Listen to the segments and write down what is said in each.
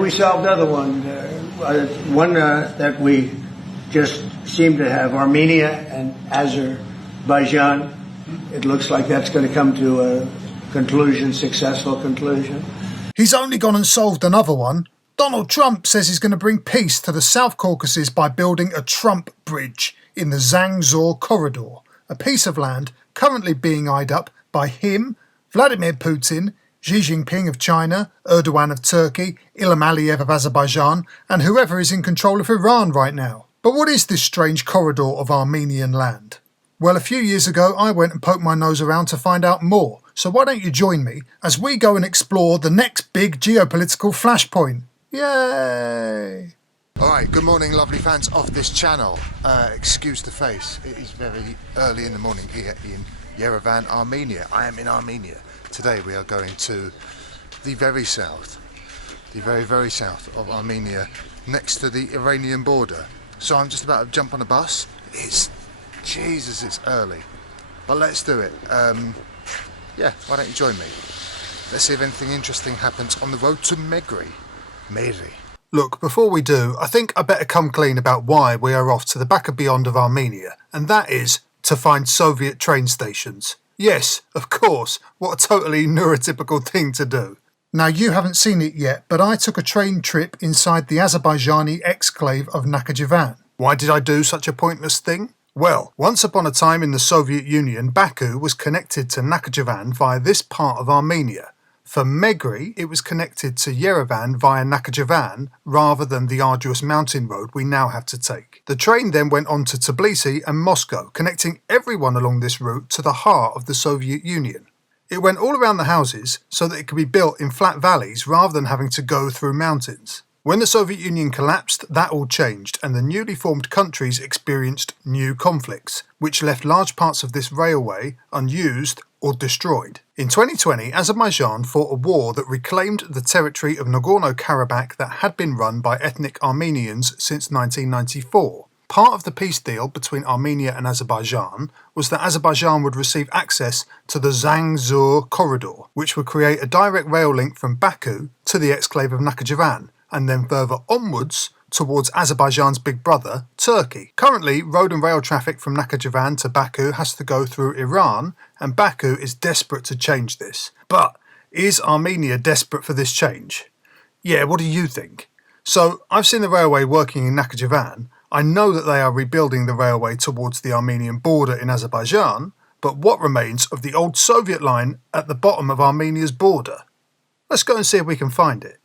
We solved another one, that we just seem to have Armenia and Azerbaijan. It looks like that's going to come to a conclusion, successful conclusion. He's only gone and solved another one. Donald Trump says he's going to bring peace to the South Caucasus by building a Trump bridge in the Zangezur corridor, a piece of land currently being eyed up by him, Vladimir Putin, Xi Jinping of China, Erdogan of Turkey, Ilham Aliyev of Azerbaijan, and whoever is in control of Iran right now. But what is this strange corridor of Armenian land? Well, a few years ago I went and poked my nose around to find out more, so why don't you join me as we go and explore the next big geopolitical flashpoint. Yay! Alright, good morning lovely fans of this channel. Excuse the face, it is very early in the morning here in Yerevan, Armenia. I am in Armenia. Today we are going to the very south, the very south of Armenia, next to the Iranian border. So I'm just about to jump on a bus. Jesus, it's early, but let's do it. Yeah, why don't you join me? Let's see if anything interesting happens on the road to Meghri. Look, before we do, I think I better come clean about why we are off to the back of beyond of Armenia, and that is to find Soviet train stations. Yes, of course, what a totally neurotypical thing to do. Now, you haven't seen it yet, but I took a train trip inside the Azerbaijani exclave of Nakhichevan. Why did I do such a pointless thing? Well, once upon a time in the Soviet Union, Baku was connected to Nakhichevan via this part of Armenia. For Meghri, it was connected to Yerevan via Nakhichevan rather than the arduous mountain road we now have to take. The train then went on to Tbilisi and Moscow, connecting everyone along this route to the heart of the Soviet Union. It went all around the houses so that it could be built in flat valleys rather than having to go through mountains. When the Soviet Union collapsed, that all changed and the newly formed countries experienced new conflicts, which left large parts of this railway unused or destroyed. In 2020, Azerbaijan fought a war that reclaimed the territory of Nagorno-Karabakh that had been run by ethnic Armenians since 1994. Part of the peace deal between Armenia and Azerbaijan was that Azerbaijan would receive access to the Zangezur corridor, which would create a direct rail link from Baku to the exclave of Nakhichevan, and then further onwards towards Azerbaijan's big brother, Turkey. Currently, road and rail traffic from Nakhichevan to Baku has to go through Iran, and Baku is desperate to change this. But is Armenia desperate for this change? Yeah, what do you think? So, I've seen the railway working in Nakhichevan. I know that they are rebuilding the railway towards the Armenian border in Azerbaijan, but what remains of the old Soviet line at the bottom of Armenia's border? Let's go and see if we can find it.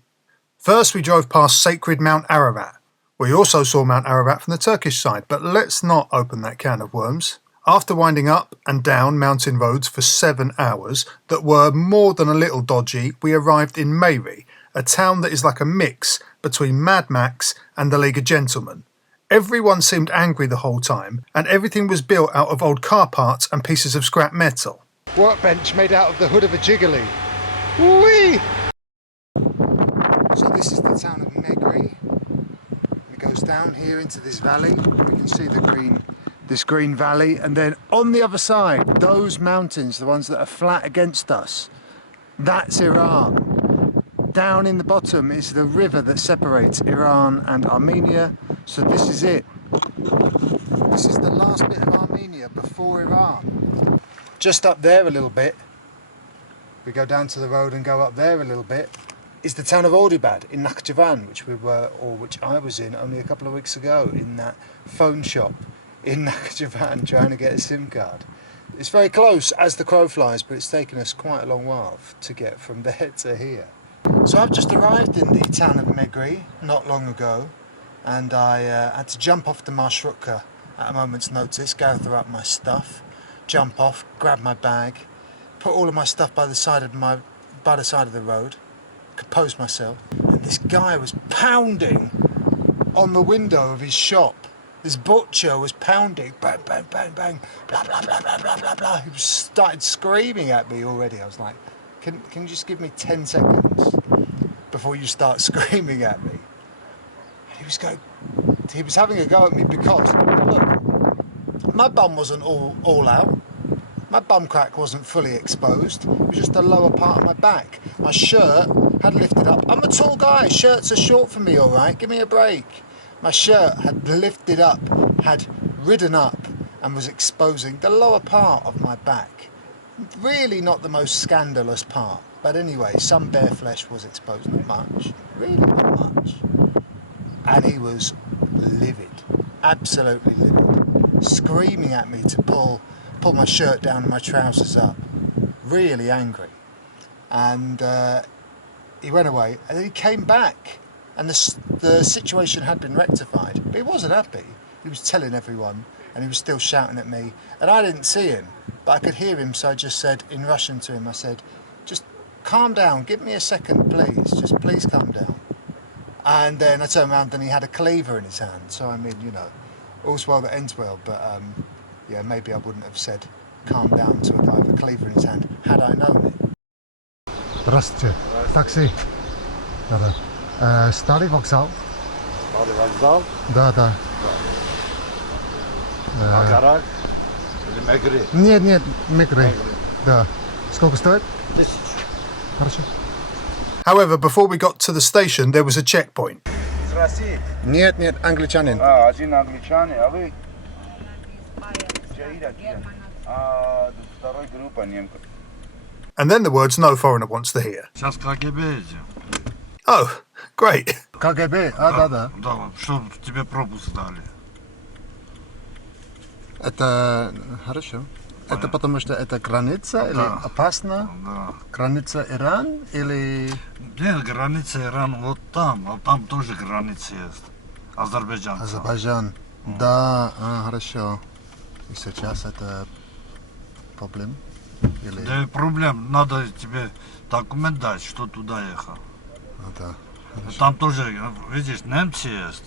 First, we drove past sacred Mount Ararat. We also saw Mount Ararat from the Turkish side, but let's not open that can of worms. After winding up and down mountain roads for 7 hours that were more than a little dodgy, we arrived in Meghri, a town that is like a mix between Mad Max and the League of Gentlemen. Everyone seemed angry the whole time, and everything was built out of old car parts and pieces of scrap metal. Workbench made out of the hood of a jiggly. Whee! So this is the town of Meghri. It goes down here into this valley. We can see this green valley, and then on the other side, those mountains, the ones that are flat against us, that's Iran. Down in the bottom is the river that separates Iran and Armenia. So this is it. This is the last bit of Armenia before Iran. Just up there a little bit, we go down to the road and go up there a little bit, is the town of Ordubad in Nakhichevan, which I was in only a couple of weeks ago in that phone shop in Nakhichevan trying to get a SIM card. It's very close as the crow flies, but it's taken us quite a long while to get from there to here. So I've just arrived in the town of Meghri not long ago, and I had to jump off the marshrutka at a moment's notice, gather up my stuff, jump off, grab my bag, put all of my stuff by the side of the road, compose myself, and this guy was pounding on the window of his shop. This butcher was pounding, bang, bang, bang, bang, blah, blah, blah, blah, blah, blah, blah. He started screaming at me already. I was like, can you just give me 10 seconds before you start screaming at me? And he was having a go at me because, look, my bum wasn't all out. My bum crack wasn't fully exposed. It was just the lower part of my back. My shirt had lifted up. I'm a tall guy, shirts are short for me, alright, give me a break. My shirt had lifted up, had ridden up and was exposing the lower part of my back. Really not the most scandalous part, but anyway, some bare flesh was exposed, not much, really not much. And he was livid, absolutely livid, screaming at me to pull my shirt down and my trousers up, really angry. And he went away, and then he came back, and the situation had been rectified, but he wasn't happy. He was telling everyone, and he was still shouting at me, and I didn't see him, but I could hear him, so I just said in Russian to him, I said, just calm down, give me a second please, just please calm down. And then I turned around and he had a cleaver in his hand, so I mean, you know, all's well that ends well, but yeah, maybe I wouldn't have said calm down to a guy with a cleaver in his hand had I known it. Здравствуйте. Такси. Да-да. Старый вокзал. Старый вокзал? Да-да. Агарак? Или Мегри? Нет, Meghri. Да. Сколько стоит? 1000. Хорошо. However, before we got to the station, there was a checkpoint. Из России? Нет, англичанин. Один англичанин, а вы? Второй группа немка. And then the words no foreigner wants to hear. Сейчас КГБ идем. Oh, great. КГБ, да. Да, чтобы тебе пропуск дали. Это хорошо. Это потому что это граница или опасно? Да. Граница Иран или... Нет, граница Иран вот там, а там тоже граница есть. Азербайджан. Азербайджан. Да, хорошо. И сейчас это проблем? Или... Да проблем, надо тебе документ дать, что туда ехал. Да. Там тоже, видишь, немцы есть.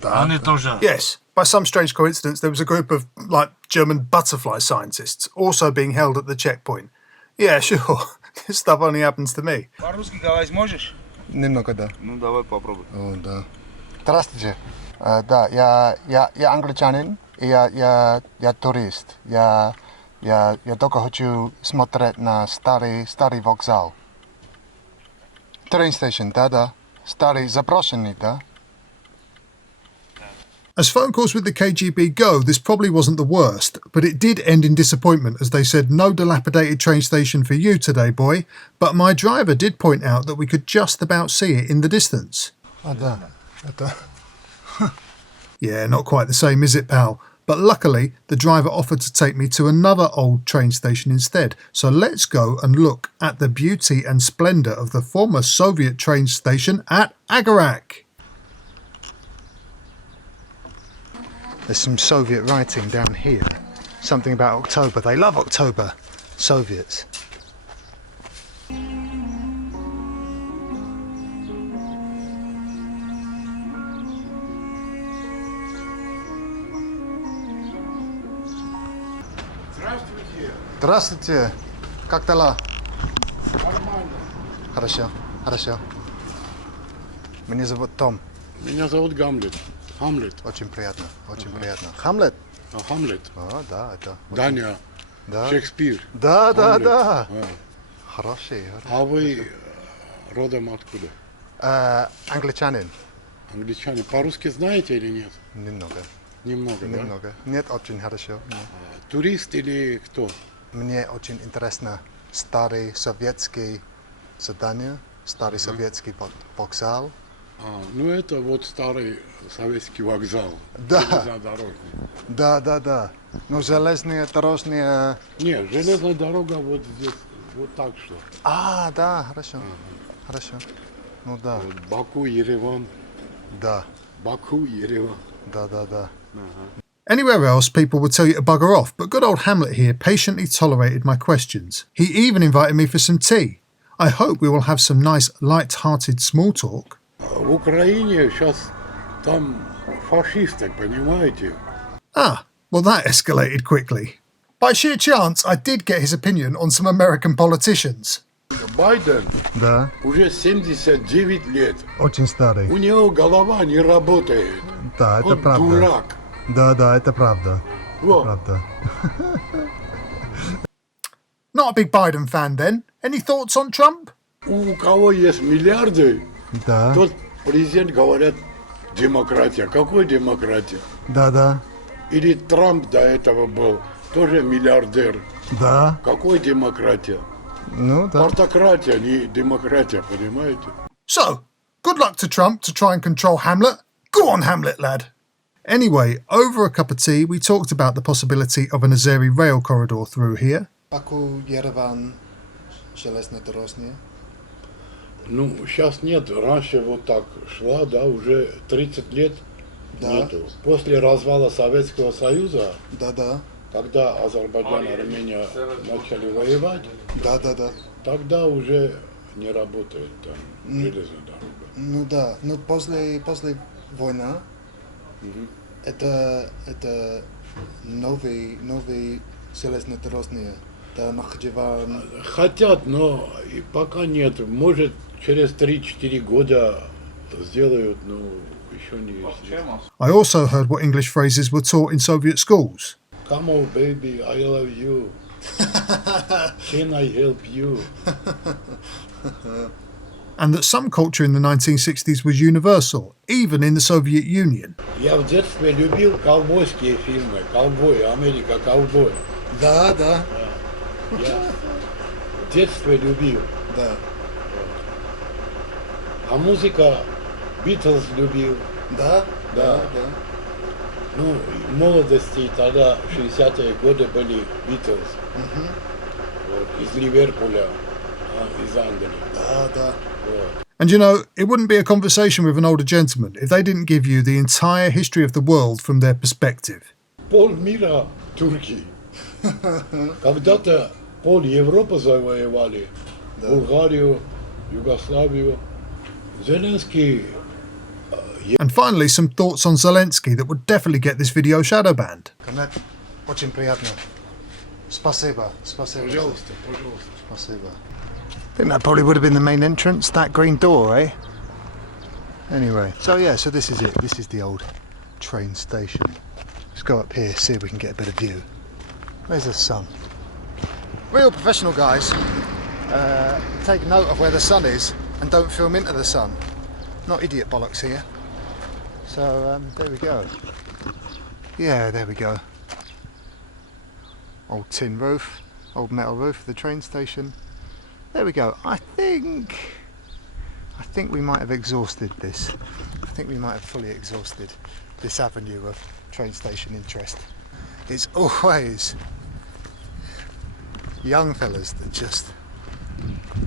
Да. Они тоже... Yes, by some strange coincidence, there was a group of, like, German butterfly scientists also being held at the checkpoint. Yeah, sure. This stuff only happens to me. По-русски говорить можешь? Немного, да. Ну, давай попробуй. О, да. Здравствуйте. Да, я англичанин, и я турист. Я только хочу смотреть на старый вокзал. Train station, да. Старый заброшенный, да. As phone calls with the KGB go, this probably wasn't the worst, but it did end in disappointment as they said no dilapidated train station for you today, boy, but my driver did point out that we could just about see it in the distance. Да. Это... Yeah, not quite the same, is it, pal? But luckily, the driver offered to take me to another old train station instead, so let's go and look at the beauty and splendour of the former Soviet train station at Agarak. There's some Soviet writing down here. Something about October. They love October, Soviets. Здравствуйте. Как дела? Нормально. Хорошо. Меня зовут Том. Меня зовут Гамлет. Хамлет. Очень приятно. Хамлет? Хамлет. Да, это... Даня. Да. Шекспир. Да. Хамлет. Хороший. А вы родом откуда? Англичанин. Англичане. По-русски знаете или нет? Немного. Немного. Нет, очень хорошо. Турист или кто? Мне очень интересно старый советский здание, старый советский вокзал. Ну это вот старый советский вокзал. Да. Железнодорожный. Да. Ну, железные дорожные... Нет, железная дорога вот здесь, вот так что. Да, хорошо. Ну да. Вот Баку, Ереван. Да. Баку, Ереван. Да. Anywhere else, people would tell you to bugger off, but good old Hamlet here patiently tolerated my questions. He even invited me for some tea. I hope we will have some nice, light-hearted small talk. В Украине сейчас там фашисты, понимаете? Well that escalated quickly. By sheer chance, I did get his opinion on some American politicians. Байден Да. уже 79 лет. Очень старый. У него голова не работает. Да, это Он правда. дурак. Да, это правда. Вот. Правда. Not a big Biden fan then. Any thoughts on Trump? У кого есть миллиарды, Да. тот президент говорят демократия. Какой демократия? Да. Или Трамп до этого был, тоже миллиардер. Да. Какой демократия? Ну, да. Партократия, не демократия, понимаете? So, good luck to Trump to try and control Hamlet. Go on, Hamlet, lad. Anyway, over a cup of tea, we talked about the possibility of an Azeri rail corridor through here. Baku, Yerevan, железнодорожная. Ну, сейчас нет. Раньше вот так шла, да, уже 30 лет нету. После развала Советского Союза, Да. когда Азербайджан и Армения начали воевать, Да. тогда уже не работает там железная дорога. Ну да. Ну после войны это новый железнодорожные. Да, Нахчеван. Хотят, но и пока нет. Может, через 3-4 года сделают, но еще не известно. I also heard what English phrases were taught in Soviet schools. Come on, baby, I love you. Can I help you? And that some culture in the 1960s was universal, even in the Soviet Union. Я в детстве любил ковбойские фильмы. Ковбой, Америка, ковбой. Да. Я в детстве любил. Да. А музыка Битлз любил. Да. Ну, в молодости тогда, 60-е годы, были Битлз. Вот, из Ливерпуля, из Англии. Да. Вот. And you know, it wouldn't be a conversation with an older gentleman if they didn't give you the entire history of the world from their perspective. Полмира турки. Когда-то пол Европы завоевали. Булгарию, Югославию. Зеленский. And finally, some thoughts on Zelensky that would definitely get this video shadow banned. Очень приятно. Спасибо. Пожалуйста. Спасибо. I think that probably would have been the main entrance, that green door, eh? Anyway, so this is it. This is the old train station. Let's go up here, see if we can get a better view. Where's the sun? Real professional guys take note of where the sun is and don't film into the sun. Not idiot bollocks here. So there we go. Yeah, there we go. Old tin roof, old metal roof of the train station. There we go. I think we might have exhausted this. I think we might have fully exhausted this avenue of train station interest. It's always young fellas that just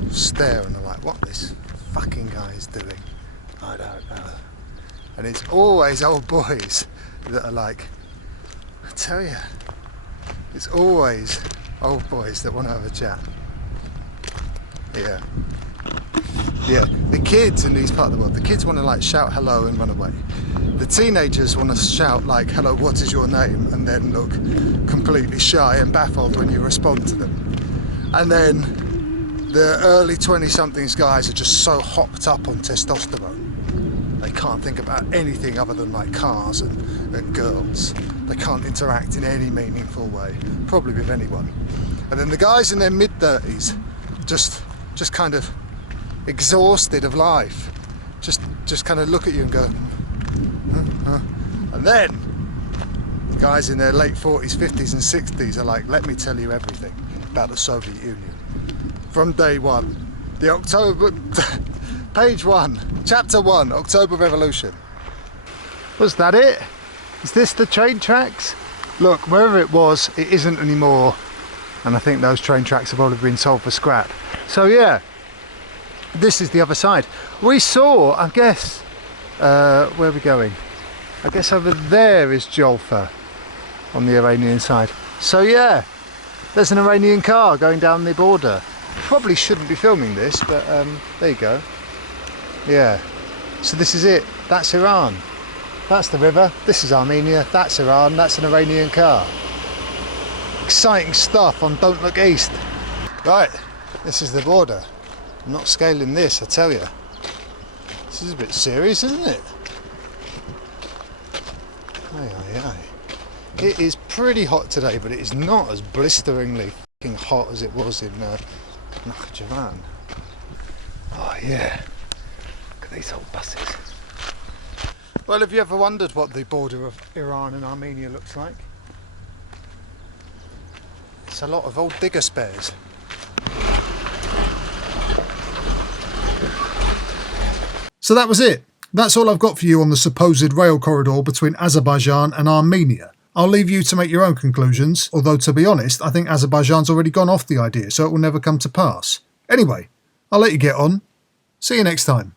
stare and are like, what this fucking guy is doing? I don't know. And it's always old boys that are like, I tell you, it's always old boys that want to have a chat. Yeah, the kids in these part of the world, the kids want to like shout hello and run away. The teenagers want to shout like, hello, what is your name? And then look completely shy and baffled when you respond to them. And then the early 20-somethings guys are just so hopped up on testosterone. They can't think about anything other than like cars and girls. They can't interact in any meaningful way, probably with anyone. And then the guys in their mid-30s just kind of exhausted of life, just kind of look at you and go, huh? And then the guys in their late 40s, 50s and 60s are like, let me tell you everything about the Soviet Union from day one. The October, page 1, chapter 1, October Revolution. Was that it? Is this the train tracks? Look, wherever it was, it isn't anymore. And I think those train tracks have already been sold for scrap. So yeah, this is the other side. We saw, I guess, where are we going? I guess over there is Jolfa on the Iranian side. So yeah, there's an Iranian car going down the border. Probably shouldn't be filming this, but there you go. Yeah, so this is it. That's Iran. That's the river. This is Armenia. That's Iran. That's an Iranian car. Exciting stuff on Don't Look East. Right, this is the border. I'm not scaling this, I tell you. This is a bit serious, isn't it? Aye. It is pretty hot today, but it is not as blisteringly fucking hot as it was in Nakhchivan. yeah. Look at these old buses. Well, have you ever wondered what the border of Iran and Armenia looks like? It's a lot of old digger spares. So that was it. That's all I've got for you on the supposed rail corridor between Azerbaijan and Armenia. I'll leave you to make your own conclusions, although to be honest, I think Azerbaijan's already gone off the idea, so it will never come to pass. Anyway, I'll let you get on. See you next time.